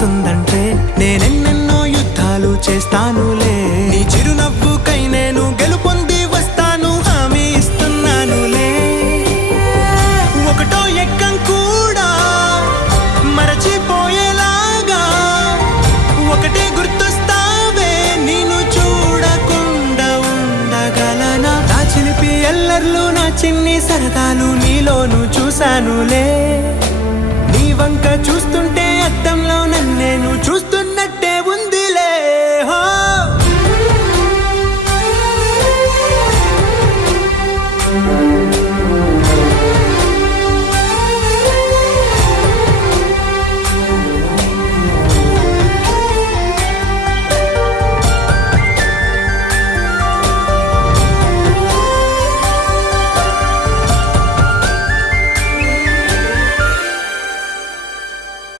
వస్తుందంటే నేనెన్నెన్నో యుద్ధాలు చేస్తానులే. నీ చిరునవ్వుకై నేను గెలుపొంది వస్తాను, హామీ ఇస్తున్నానులే. ఒకటో ఎక్కం కూడా మరచిపోయేలాగా ఒకటే గుర్తొస్తావే, నేను చూడకుండా ఉండగలనా? నా చిలిపి ఎల్లర్లు, నా చిన్ని సరదాలు నీలోను చూశానులే.